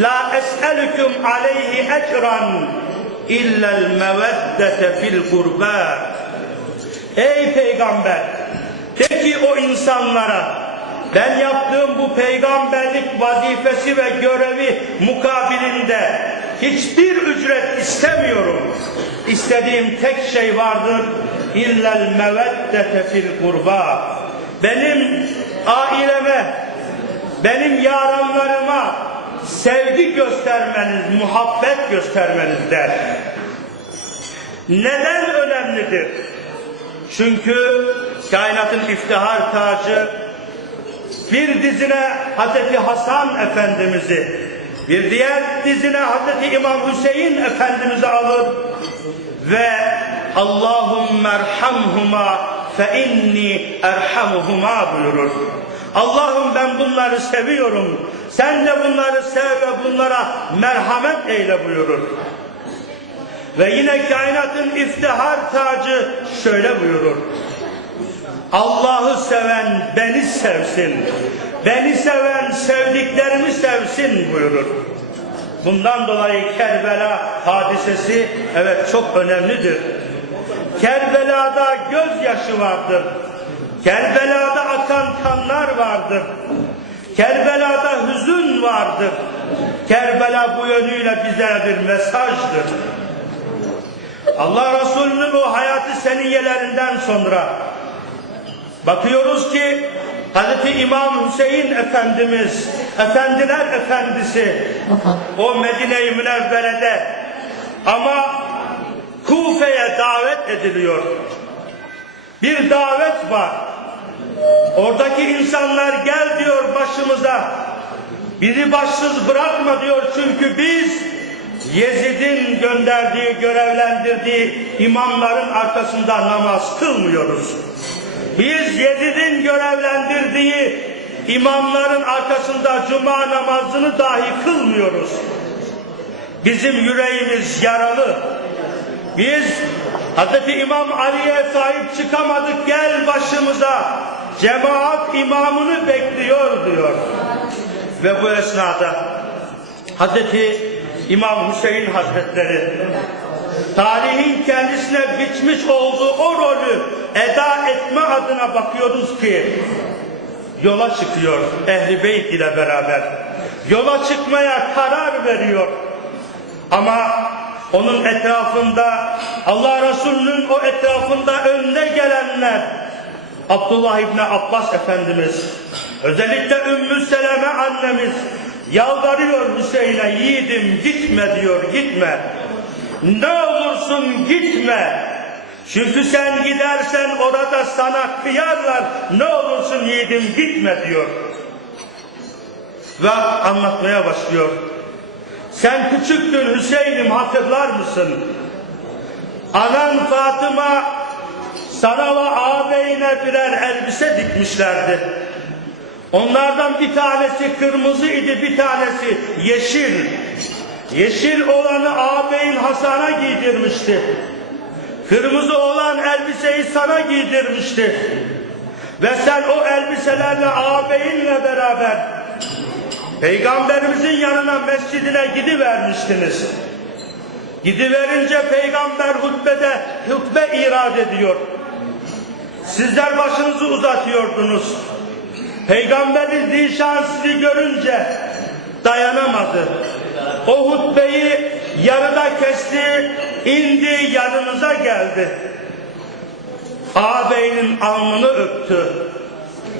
La es'elüküm aleyhi ecran illel meveddete fil kurba. Ey peygamber de ki o insanlara ben yaptığım bu peygamberlik vazifesi ve görevi mukabilinde hiçbir ücret istemiyorum. İstediğim tek şey vardır. İllel meveddete fil kurba. Benim aileme, benim yaranlarıma sevgi göstermeniz, muhabbet göstermeniz der. Neden önemlidir? Çünkü kainatın iftihar tacı bir dizine Hazreti Hasan Efendimiz'i, bir diğer dizine Hazreti İmam Hüseyin Efendimiz'i alır ve Allahümme erhamhuma fe inni erhamuhuma buyurur. Allah'ım ben bunları seviyorum. Sen de bunları sev ve bunlara merhamet eyle buyurur. Ve yine kainatın iftihar tacı şöyle buyurur. Allah'ı seven beni sevsin. Beni seven sevdiklerimi sevsin buyurur. Bundan dolayı Kerbela hadisesi evet çok önemlidir. Kerbela'da gözyaşı vardır. Kerbela'da akan kanlar vardır. Kerbela'da hüzün vardır. Kerbela bu yönüyle bize bir mesajdır. Allah Resulü'nün o hayatı seniyelerinden sonra bakıyoruz ki Hazreti İmam Hüseyin Efendimiz, Efendiler Efendisi o Medine-i Münevvere'de ama Kufe'ye davet ediliyor. Bir davet var. Oradaki insanlar gel diyor başımıza. Bizi başsız bırakma diyor çünkü biz Yezid'in gönderdiği, görevlendirdiği imamların arkasında namaz kılmıyoruz. Biz Yezid'in görevlendirdiği imamların arkasında cuma namazını dahi kılmıyoruz. Bizim yüreğimiz yaralı. Biz Hz. İmam Ali'ye sahip çıkamadık gel başımıza. Cemaat imamını bekliyor diyor. Ve bu esnada Hz. İmam Hüseyin Hazretleri tarihin kendisine biçmiş olduğu o rolü eda etme adına bakıyoruz ki yola çıkıyor Ehli Beyt ile beraber. Yola çıkmaya karar veriyor. Ama onun etrafında Allah Resulü'nün o etrafında önde gelenler Abdullah İbni Abbas Efendimiz özellikle Ümmü Seleme annemiz yalvarıyor Hüseyin'e yiğidim gitme diyor gitme. Ne olursun gitme. Çünkü sen gidersen orada sana kıyarlar ne olursun yiğidim gitme diyor. Ve anlatmaya başlıyor. Sen küçüktün Hüseyin'im hatırlar mısın? Anan Fatıma sana ve ağabeyine birer elbise dikmişlerdi. Onlardan bir tanesi kırmızı idi, bir tanesi yeşil. Yeşil olanı ağabeyin Hasan'a giydirmişti. Kırmızı olan elbiseyi sana giydirmişti. Ve sen o elbiselerle ağabeyinle beraber Peygamberimizin yanına mescidine gidivermiştiniz. Gidiverince peygamber hutbede hutbe irad ediyor. Sizler başınızı uzatıyordunuz. Peygamberi zişan sizi görünce dayanamadı. O hutbeyi yarıda kesti, indi yanınıza geldi. Ağabeyinin alnını öptü.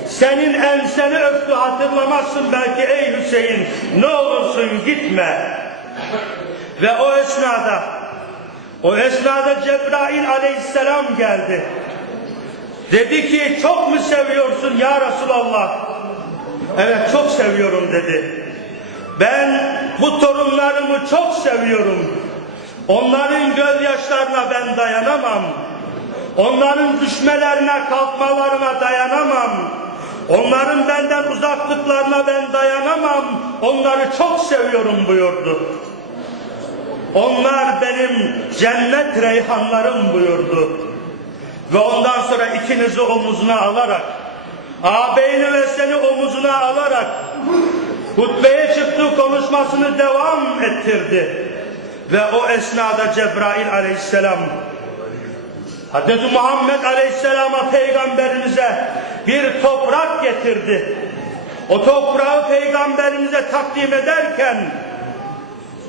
Senin enseni öptü hatırlamazsın belki ey Hüseyin. Ne olursun gitme. Ve o esnada o esnada Cebrail aleyhisselam geldi. Dedi ki çok mu seviyorsun ya Resulallah? Evet çok seviyorum dedi. Ben bu torunlarımı çok seviyorum. Onların gözyaşlarına ben dayanamam. Onların düşmelerine, kalkmalarına dayanamam. Onların benden uzaklıklarına ben dayanamam. Onları çok seviyorum buyurdu. Onlar benim cennet reyhanlarım buyurdu. Ve ondan sonra ikinizi omuzuna alarak, ağabeyini ve seni omuzuna alarak hutbeye çıktı konuşmasını devam ettirdi. Ve o esnada Cebrail aleyhisselam Hz. Muhammed aleyhisselama peygamberimize bir toprak getirdi. O toprağı peygamberimize takdim ederken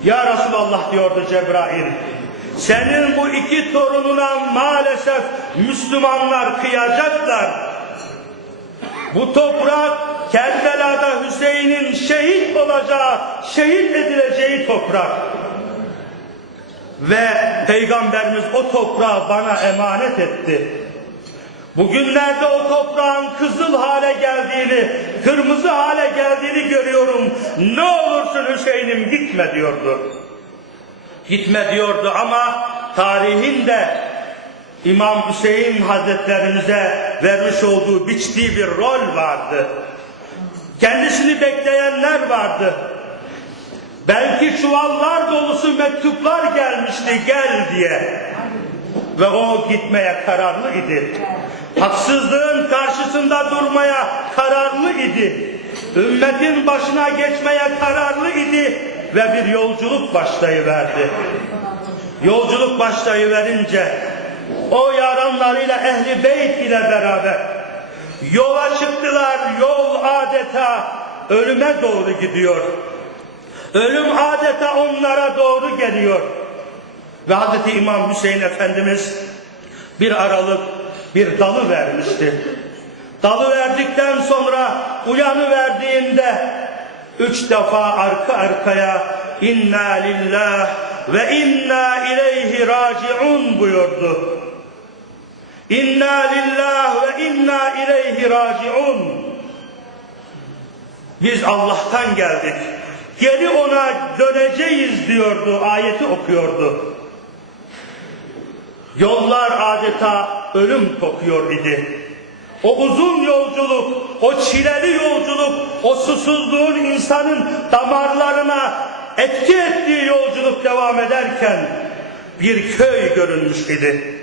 Ya Resulallah diyordu Cebrail senin bu iki torununa maalesef Müslümanlar kıyacaklar. Bu toprak Kerbela'da Hüseyin'in şehit olacağı, şehit edileceği toprak. Ve Peygamberimiz o toprağı bana emanet etti. Bugünlerde o toprağın kızıl hale geldiğini, kırmızı hale geldiğini görüyorum. Ne olursun Hüseyin'im gitme diyordu. Gitme diyordu ama tarihin de İmam Hüseyin Hazretlerimize vermiş olduğu, biçtiği bir rol vardı. Kendisini bekleyenler vardı. Belki çuvallar dolusu mektuplar gelmişti gel diye. Ve o gitmeye kararlı idi. Haksızlığın karşısında durmaya kararlı idi. Ümmetin başına geçmeye kararlı idi ve bir yolculuk başlayıverdi. Yolculuk başlayıverince o yaranlarıyla ehli beyt ile beraber yola çıktılar. Yol adeta ölüme doğru gidiyor. Ölüm adeta onlara doğru geliyor. Ve Hazreti İmam Hüseyin Efendimiz bir aralık bir dalı vermişti. Dalı verdikten sonra uyanı verdiğinde üç defa arka arkaya inna lillah ve inna ileyhi raciun buyurdu. İnna lillah ve inna ileyhi raciun. Biz Allah'tan geldik. Geri ona döneceğiz diyordu, ayeti okuyordu. Yollar adeta ölüm kokuyor idi. O uzun yolculuk, o çileli yolculuk, o susuzluğun insanın damarlarına etki ettiği yolculuk devam ederken bir köy görünmüş idi.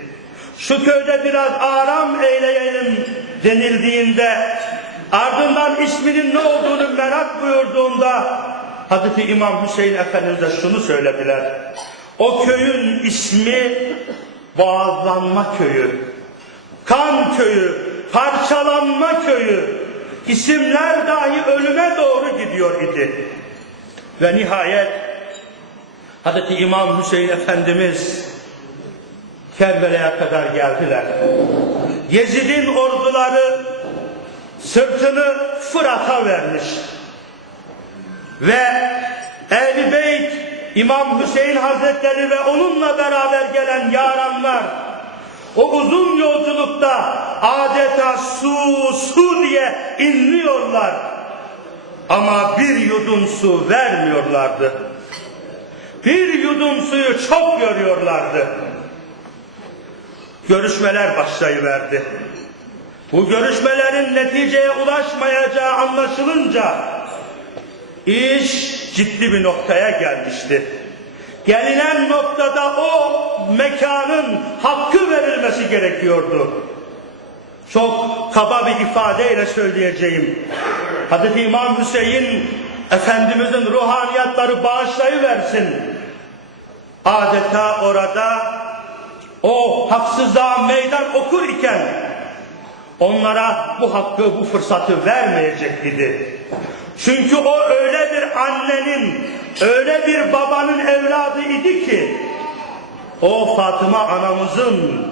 Şu köyde biraz aram eyleyelim denildiğinde ardından isminin ne olduğunu merak buyurduğunda Hazreti İmam Hüseyin Efendimiz şunu söylediler. O köyün ismi Boğazlanma Köyü, Kan Köyü, Parçalanma Köyü, isimler dahi ölüme doğru gidiyor idi. Ve nihayet Hazreti İmam Hüseyin Efendimiz Kerbela'ya kadar geldiler. Yezid'in orduları sırtını Fırat'a vermiş. Ve Ehl-i Beyt İmam Hüseyin Hazretleri ve onunla beraber gelen yaranlar o uzun yolculukta adeta su su diye inliyorlar. Ama bir yudum su vermiyorlardı. Bir yudum suyu çok görüyorlardı. Görüşmeler başlayıverdi. Bu görüşmelerin neticeye ulaşmayacağı anlaşılınca iş ciddi bir noktaya gelmişti. Gelinen noktada o mekanın hakkı verilmesi gerekiyordu. Çok kaba bir ifadeyle söyleyeceğim. Hazreti İmam Hüseyin Efendimizin ruhaniyatları bağışlayıversin. Adeta orada o haksızlığa meydan okur iken onlara bu hakkı, bu fırsatı vermeyecek idi. Çünkü o öyle bir annenin, öyle bir babanın evladı idi ki, o Fatıma anamızın,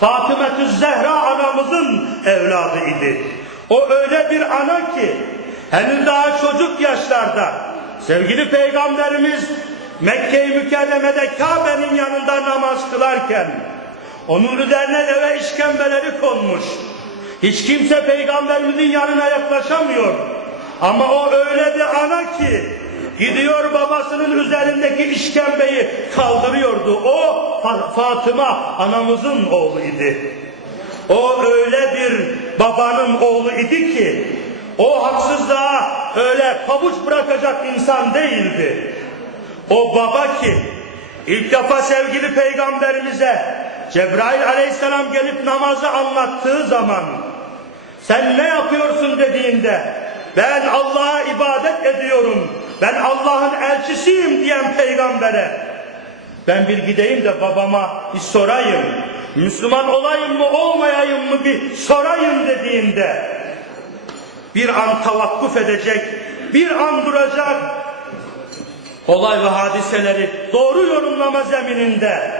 Fatıma Zehra anamızın evladı idi. O öyle bir ana ki, henüz daha çocuk yaşlarda, sevgili Peygamberimiz Mekke-i Mükerreme'de Kabe'nin yanında namaz kılarken, onun üzerine deve işkembeleri konmuş. Hiç kimse Peygamberimizin yanına yaklaşamıyor. Ama o öyle bir ana ki gidiyor babasının üzerindeki işkembeyi kaldırıyordu. O Fatıma anamızın oğlu idi. O öyle bir babanın oğlu idi ki o haksızlığa öyle pabuç bırakacak insan değildi. O baba ki ilk defa sevgili peygamberimize Cebrail aleyhisselam gelip namazı anlattığı zaman sen ne yapıyorsun dediğinde ben Allah'a ibadet ediyorum, ben Allah'ın elçisiyim diyen peygambere ben bir gideyim de babama bir sorayım. Müslüman olayım mı olmayayım mı bir sorayım dediğinde bir an tavakkuf edecek, bir an duracak. Olay ve hadiseleri doğru yorumlama zemininde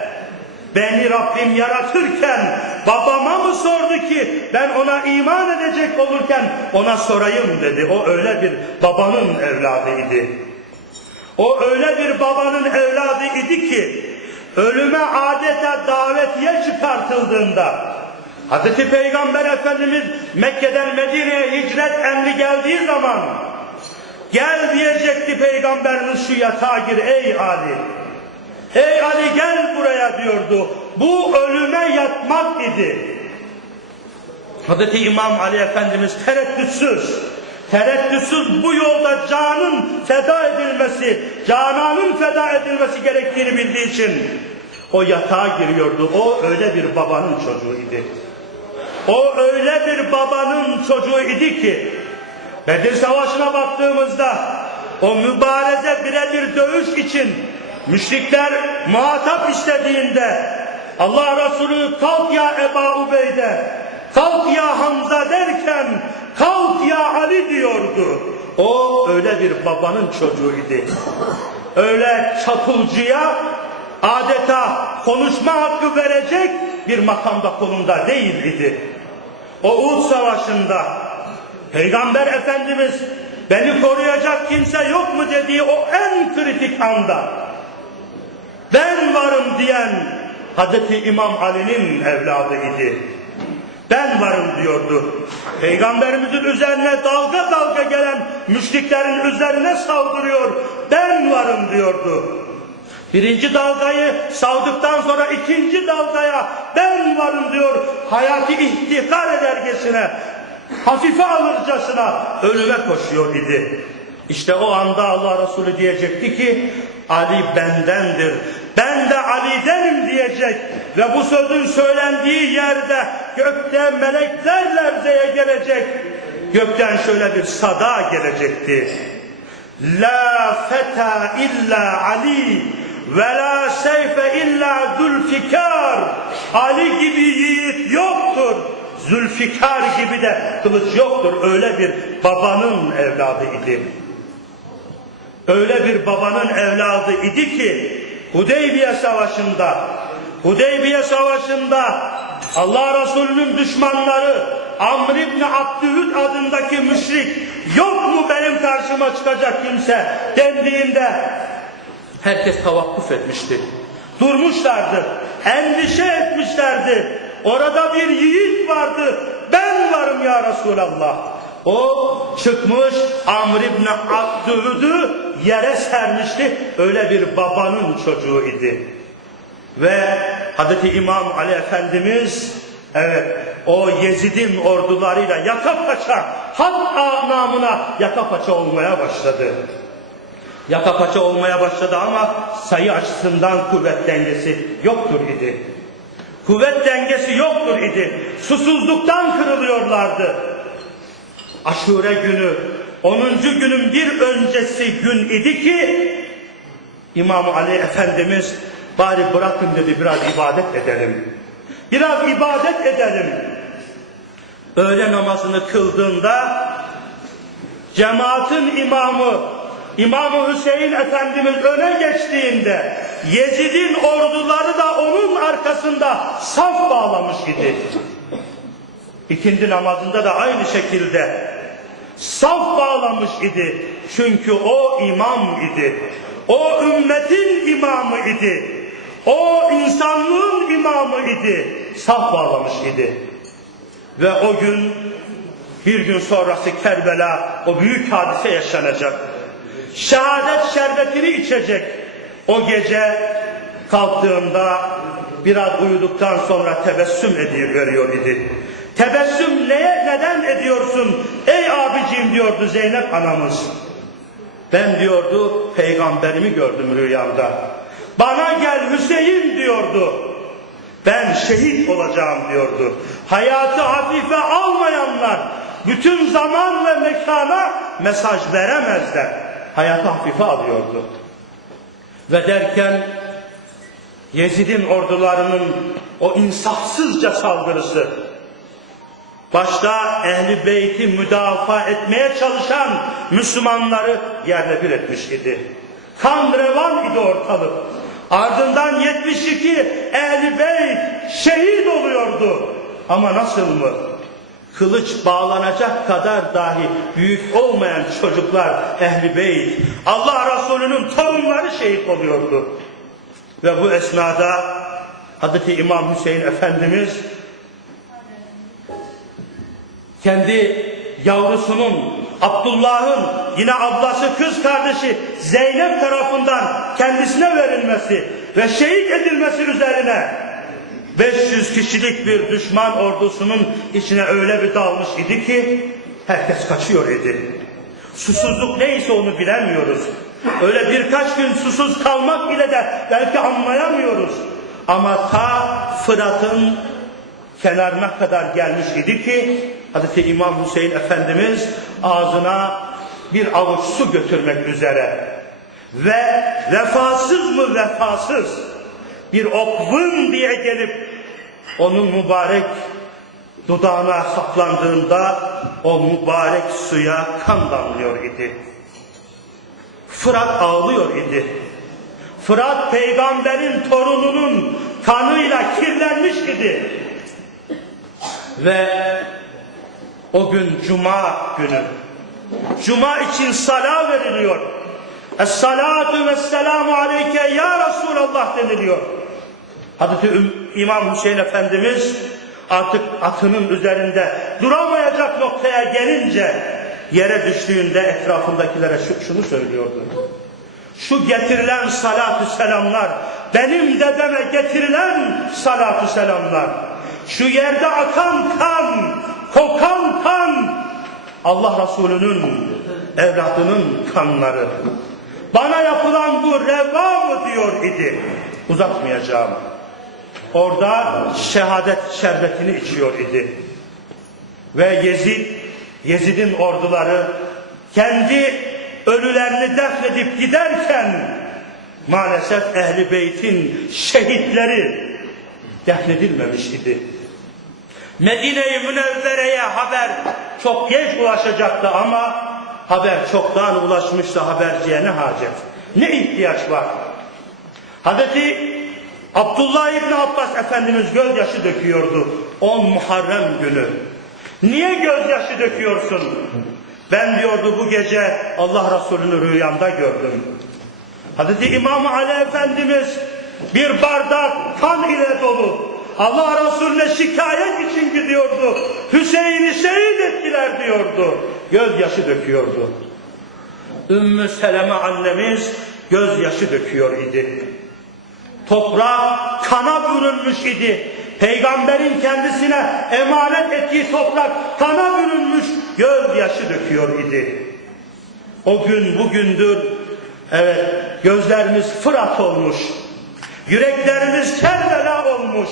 beni Rabbim yaratırken babama mı sordu ki ben ona iman edecek olurken ona sorayım dedi. O öyle bir babanın evladıydı. O öyle bir babanın evladı idi ki ölüme adeta davetiye çıkartıldığında Hazreti Peygamber Efendimiz Mekke'den Medine'ye hicret emri geldiği zaman gel diyecekti Peygamberimiz şu yatağa gir ey Ali. Ey Ali gel buraya diyordu. Bu ölüme yatmak idi. Hazreti İmam Ali Efendimiz tereddütsüz, tereddütsüz bu yolda canın feda edilmesi, cananın feda edilmesi gerektiğini bildiği için o yatağa giriyordu. O öyle bir babanın çocuğu idi. O öyle bir babanın çocuğu idi ki Bedir Savaşı'na baktığımızda o mübareze birebir dövüş için müşrikler muhatap istediğinde Allah Resulü kalk ya Eba Ubeyde kalk ya Hamza derken kalk ya Ali diyordu. O öyle bir babanın çocuğuydu. Öyle çapulcuya adeta konuşma hakkı verecek bir makamda kolunda değil idi. O Uhud Savaşı'nda Peygamber Efendimiz beni koruyacak kimse yok mu dediği o en kritik anda ben varım diyen Hazreti İmam Ali'nin evladı idi. Ben varım diyordu. Peygamberimizin üzerine dalga dalga gelen müşriklerin üzerine saldırıyor. Ben varım diyordu. Birinci dalgayı savdıktan sonra ikinci dalgaya ben varım diyor. Hayatı ihtihar edercesine, hafife alırcasına ölüme koşuyor idi. İşte o anda Allah Resulü diyecekti ki Ali bendendir. Ben de Ali'denim diyecek ve bu sözün söylendiği yerde gökte melekler lerzeye gelecek. Gökten şöyle bir sada gelecekti. La feta illa Ali ve la seyfe illa Zülfikar. Ali gibi yiğit yoktur. Zülfikar gibi de kılıç yoktur. Öyle bir babanın evladı idi. Öyle bir babanın evladı idi ki Hudeybiye Savaşı'nda Hudeybiye Savaşı'nda Allah Resulü'nün düşmanları Amr İbni Abdühüd adındaki müşrik yok mu benim karşıma çıkacak kimse dendiğinde herkes tavakkuf etmişti. Durmuşlardı. Endişe etmişlerdi. Orada bir yiğit vardı. Ben varım ya Resulallah. O çıkmış Amr İbni Abdühüd'ü yere sermişti. Öyle bir babanın çocuğu idi. Ve Hazreti İmam Ali Efendimiz evet o Yezid'in ordularıyla yaka paça hak namına yaka paça olmaya başladı. Yaka paça olmaya başladı ama sayı açısından kuvvet dengesi yoktur idi. Kuvvet dengesi yoktur idi. Susuzluktan kırılıyorlardı. Aşure günü 10. günün bir öncesi gün idi ki İmam Ali Efendimiz bari bırakın dedi biraz ibadet edelim. Biraz ibadet edelim. Öğle namazını kıldığında cemaatin imamı İmam Hüseyin Efendimiz öne geçtiğinde Yezid'in orduları da onun arkasında saf bağlamış idi. İkindi namazında da aynı şekilde saf bağlamış idi. Çünkü o imam idi. O ümmetin imamı idi. O insanlığın imamı idi. Saf bağlamış idi. Ve o gün bir gün sonrası Kerbela o büyük hadise yaşanacak. Şehadet şerbetini içecek. O gece kalktığında biraz uyuduktan sonra tebessüm ediyor veriyor idi. Tebessüm neye neden ediyorsun diyordu Zeynep anamız. Ben diyordu peygamberimi gördüm rüyamda. Bana gel Hüseyin diyordu. Ben şehit olacağım diyordu. Hayatı hafife almayanlar, bütün zaman ve mekana mesaj veremezler. Hayatı hafife alıyordu. Ve derken Yezid'in ordularının o insafsızca saldırısı, başta Ehli Beyt'i müdafaa etmeye çalışan Müslümanları yerle bir etmiş idi. Kan revan idi ortalık. Ardından 72 Ehli Beyt şehit oluyordu. Ama nasıl mı? Kılıç bağlanacak kadar dahi büyük olmayan çocuklar Ehli Beyt, Allah Resulü'nün torunları şehit oluyordu. Ve bu esnada Hazreti İmam Hüseyin Efendimiz kendi yavrusunun Abdullah'ın yine ablası kız kardeşi Zeynep tarafından kendisine verilmesi ve şehit edilmesi üzerine 500 kişilik bir düşman ordusunun içine öyle bir dalmış idi ki herkes kaçıyor idi. Susuzluk neyse onu bilemiyoruz. Öyle birkaç gün susuz kalmak bile de belki anlayamıyoruz. Ama ta Fırat'ın kenarına kadar gelmiş idi ki Hazreti İmam Hüseyin Efendimiz ağzına bir avuç su götürmek üzere ve vefasız mı vefasız bir ok vın diye gelip onun mübarek dudağına saplandığında o mübarek suya kan damlıyor idi. Fırat ağlıyor idi. Fırat peygamberin torununun kanıyla kirlenmiş idi. Ve o gün cuma günü. Cuma için sala veriliyor. Es-salatu ve selamu aleyke ya Resulallah deniliyor. Hazreti İmam Hüseyin Efendimiz artık atının üzerinde duramayacak noktaya gelince yere düştüğünde etrafındakilere şu- şunu söylüyordu. Şu getirilen salatü selamlar, benim dedeme getirilen salatü selamlar, şu yerde akan kan, kokan kan, Allah Resulü'nün, evladının kanları. Bana yapılan bu reva mı diyor idi. Uzatmayacağım. Orada şehadet şerbetini içiyor idi. Ve Yezid, Yezid'in orduları kendi ölülerini defnedip giderken maalesef Ehli Beyt'in şehitleri defnedilmemiş idi. Medine-i Münevvere'ye haber çok geç ulaşacaktı ama haber çoktan ulaşmıştı haberciye ne hacet, ne ihtiyaç var? Hazreti Abdullah İbni Abbas Efendimiz gözyaşı döküyordu 10 Muharrem günü. Niye gözyaşı döküyorsun? Ben diyordu bu gece Allah Resulü'nü rüyamda gördüm. Hazreti İmam Ali Efendimiz bir bardak kan ile dolu. Allah Resulüne şikayet için gidiyordu. Hüseyin'i şehit ettiler diyordu. Gözyaşı döküyordu. Ümmü Seleme annemiz gözyaşı döküyor idi. Toprak kana bürünmüş idi. Peygamberin kendisine emanet ettiği toprak kana bürünmüş, gözyaşı döküyor idi. O gün bugündür, evet gözlerimiz fırat olmuş, yüreklerimiz kerbela olmuş.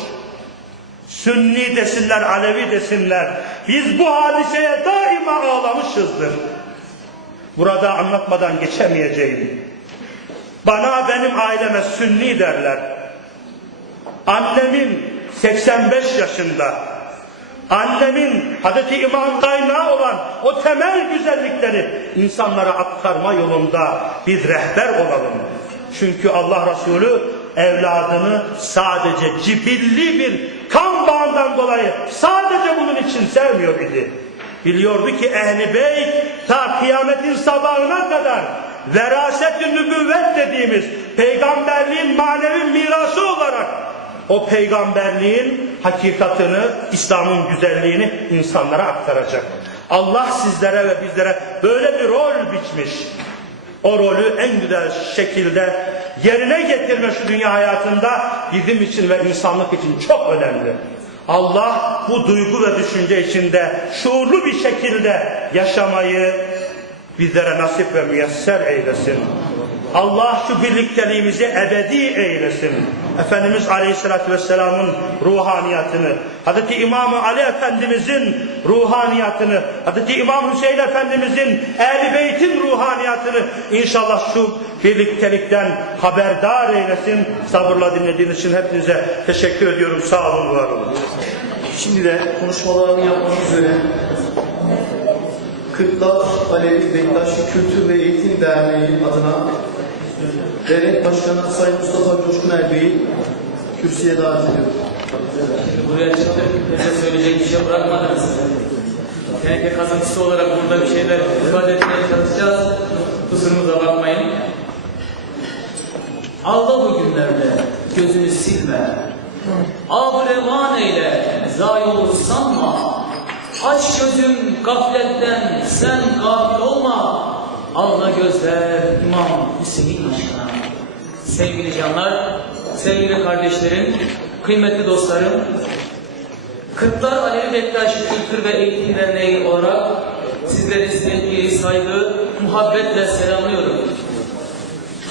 Sünni desinler, Alevi desinler, biz bu hadiseye daima ağlamışızdır. Burada anlatmadan geçemeyeceğim. Bana benim aileme sünni derler. Annemin 85 yaşında. Annemin Hazreti İmam kaynağı olan o temel güzellikleri insanlara aktarma yolunda bir rehber olalım. Çünkü Allah Resulü evladını sadece cibilli bir kan bağından dolayı sadece bunun için sevmiyor idi. Biliyordu ki ehli beyt ta kıyametin sabahına kadar veraset-ü nübüvvet dediğimiz peygamberliğin manevi mirası olarak o peygamberliğin hakikatını, İslam'ın güzelliğini insanlara aktaracak. Allah sizlere ve bizlere böyle bir rol biçmiş. O rolü en güzel şekilde yerine getirme şu dünya hayatında bizim için ve insanlık için çok önemli. Allah bu duygu ve düşünce içinde şuurlu bir şekilde yaşamayı bizlere nasip ve müyesser eylesin. Allah şu birlikteliğimizi ebedi eylesin. Efendimiz Aleyhisselatü Vesselam'ın ruhaniyatını, Hazreti İmam Ali Efendimizin ruhaniyatını, Hazreti İmam Hüseyin Efendimizin Ehl-i Beyt'in ruhaniyatını inşallah şu birliktelikten haberdar eylesin. Sabırla dinlediğiniz için hepinize teşekkür ediyorum. Sağ olun, var olun. Şimdi de konuşmalarını yapmak üzere Kırklar Alevi Bektaşi Kültür ve Eğitim Derneği adına Dernek Başkanı Sayın Mustafa Coşkun Erbeği kürsüye davet ediyorum. Buraya çıktık, bize söyleyecek bir şey bırakmadınız. Teneke kazıntısı olarak burada bir şeyler ifade etmeye çalışacağız. Kusurumuza bakmayın. Allah bu günlerde gözünü silme. Ab revan eyle, zayi olur sanma. Aç gözün gafletten, sen gafil olma. Allah gözler İmam Hüseyin. Sevgili canlar, sevgili kardeşlerim, kıymetli dostlarım, Kırklar Alevi Bektaşi Kültür ve Eğitim Derneği olarak sizleri sevgi, saygı, muhabbetle selamlıyorum.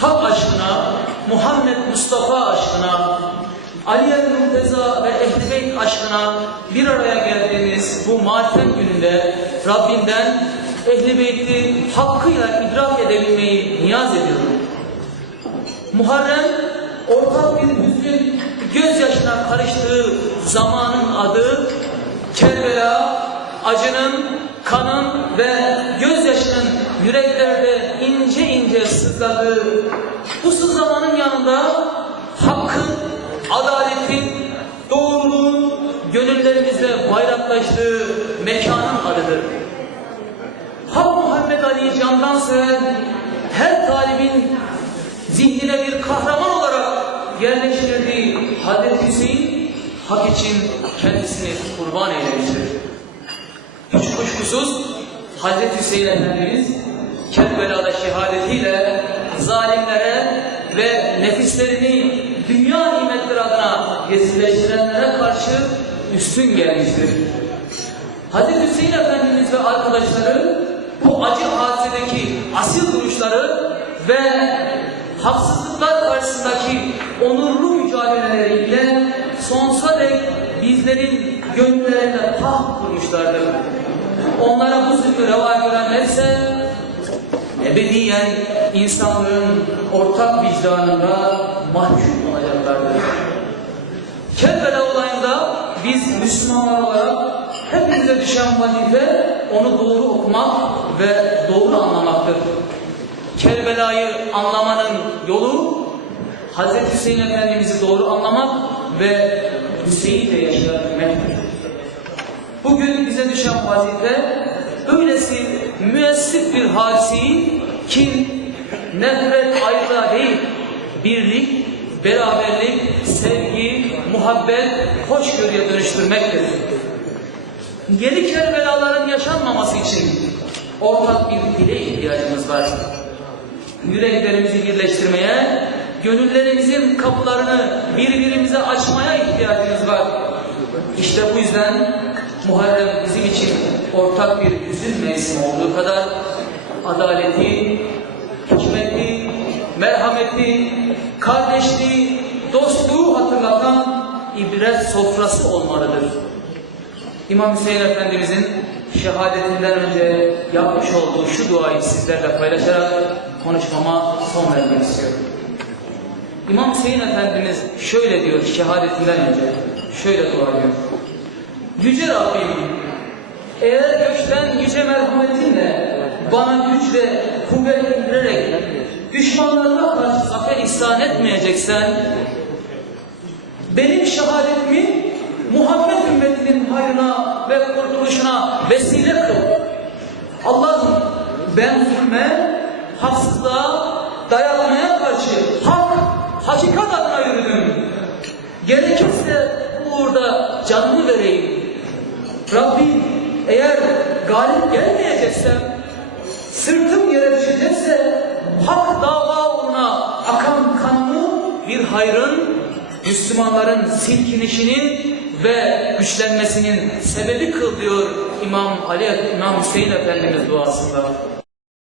Hak aşkına, Muhammed Mustafa aşkına, Ali el Munteza ve Ehl-i Beyt aşkına bir araya geldiğimiz bu matem gününde Rabbimden Ehl-i Beyt'i hakkıyla idrak edebilmeyi niyaz ediyorum. Muharrem ortak bir hüznün gözyaşına karıştığı zamanın adı Kerbela, acının, kanın ve gözyaşının yüreklerde ince ince sızladığı bu zamanın yanında hakkın, adaletin, doğruluğun gönüllerimizde bayraklaştığı mekanın adıdır. Hak Muhammed Ali'yi candan seven her talibin zihnine bir kahraman olarak yerleştirdiği Hazreti Hüseyin hak için kendisini kurban eylemiştir. Hiç kuşkusuz Hazreti Hüseyin Efendimiz Kerbela'da şehadetiyle zalimlere ve nefislerini dünya nimetleri adına gezilleştirenlere karşı üstün gelmiştir. Hazreti Hüseyin Efendimiz ve arkadaşları bu acı hadisedeki asil duruşları ve haksızlıklar karşısındaki onurlu mücadeleleriyle sonsuza dek bizlerin gönüllerinde taht kurmuşlardır. Onlara bu zulmü reva görenlerse ebediyen insanlığın ortak vicdanında mahkum olacaklardır. Kerbela olayında biz Müslümanlar olarak hepimize düşen vazife onu doğru okumak ve doğru anlamaktır. Kerbela'yı anlamanın yolu Hz. Hüseyin Efendimiz'i doğru anlamak ve Hüseyin'le yaşayabilmektir. Bugün bize düşen vazife öylesi müessif bir hadiseyi kin, nefret, ayrılığa değil, birlik, beraberlik, sevgi, muhabbet, hoşgörüye dönüştürmektir. Yeni Kerbelaların yaşanmaması için ortak bir dile ihtiyacımız var. Yüreklerimizi birleştirmeye, gönüllerimizin kapılarını birbirimize açmaya ihtiyacımız var. İşte bu yüzden Muharrem bizim için ortak bir hüzün mevsimi olduğu kadar adaleti, hikmeti, merhameti, kardeşliği, dostluğu hatırlatan ibret sofrası olmalıdır. İmam Hüseyin Efendimizin şehadetinden önce yapmış olduğu şu duayı sizlerle paylaşarak konuşmama son vermek istiyorum. İmam Hüseyin Efendimiz şöyle diyor şehadetinden önce, şöyle dua ediyor. Yüce Rabbim, eğer gökten yüce merhametinle bana güç ve kuvvet indirerek düşmanlarıma karşı zafer ihsan etmeyeceksen, benim şehadetimi Muhammed ümmetinin hayrına ve kurtuluşuna vesile kıl. Allah'ım ben zulme, haksızlığa, dayatmaya karşı hak, hakikat adına yürüdüm. Gerekirse bu uğurda canımı vereyim. Rabbim eğer galip gelmeyeceksem, sırtım yere düşecekse, hak dava uğruna akan kanımı bir hayrın, Müslümanların silkinişinin ve güçlenmesinin sebebi kıl diyor İmam Ali, İmam Hüseyin Efendimiz duasında.